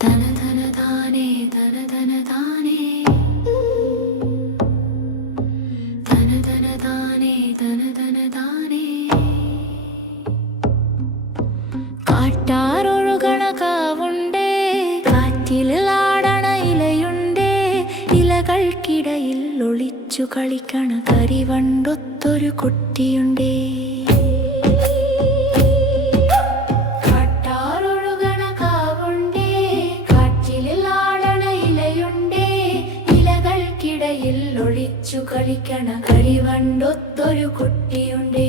തന തന താനേ തന തന താനേ തന തന താനേ തന തന താനേ കാട്ടാറൊഴുകണ കാവുണ്ടേ കാറ്റിൽ ആടണ ഇലയുണ്ടേ ഇലകൾക്കിടയിൽ ഒളിച്ചു കളിക്കണ കരിവണ്ടൊത്തൊരു കുട്ടിയുണ്ടേ ഒളിച്ചു കളിക്കണ കരിവണ്ടൊത്തൊരു കുട്ടിയുണ്ടേ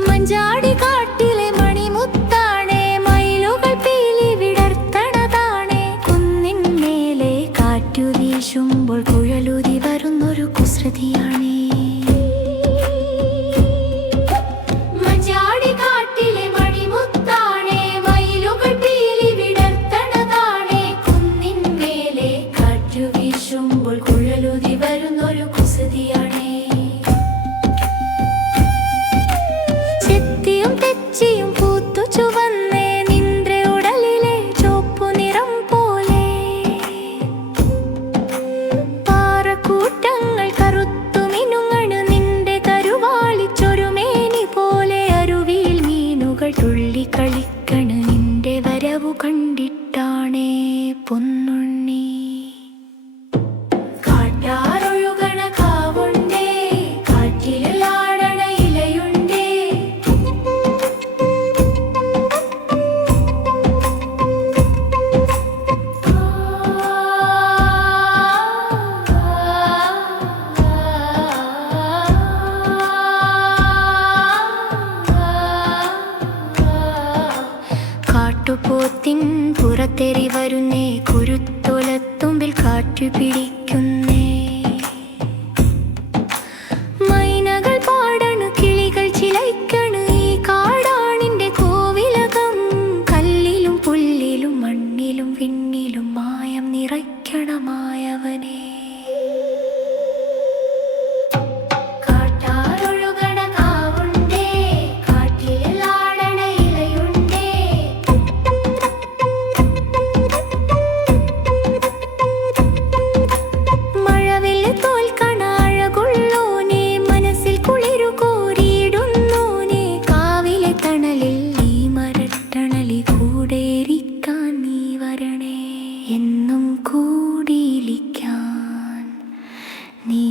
മഞ്ചാടി കാട്ടിലെ മണിമുത്താണേ മയിലുകൾ പീലി വിടർത്തണതാണേ കുന്നിന്മേലെ കാറ്റു വീശുമ്പോൾ കുഴലുതി വരുന്നൊരു കുസൃതിയാണേ കുഴലുതി വരുന്നൊരു കുസൃതിയാണേ ചെത്തിയും തെച്ചിയും പൂത്തു ചുവന്നേ നിന്റെ ഉടലിലെ ചുവപ്പു നിറം പോലെ പാറക്കൂട്ടങ്ങൾ കറുത്തു മിനുങ്ങണ് നിന്റെ കരുവാളിച്ചൊരു മേനി പോലെ അരുവിയിൽ മീനുകൾ തുള്ളിക്കളിക്കണ് നിന്റെ വരവു കണ്ടിട്ടാണേ പൊന്നുണ്ണി കാറ്റാറൊഴുകണ കാവുണ്ടേ കാറ്റിലാടണ ഇലയുണ്ടേ കാട്ടുപോത്തിൻ പുറത്തെറി വരുന്നേ കുരുത്തോലത്തുമ്പിൽ കാറ്റു പിടിക്കുന്നേ മൈനകൾ പാടണു കിളികൾ ചിലയ്ക്കണു ഈ കാടാണിന്റെ കോവിലകം കല്ലിലും പുല്ലിലും മണ്ണിലും വിണ്ണിലും മായം നിറയ്ക്കണമായവനെ എന്നും കൂടിയിലിക്കാൻ നീ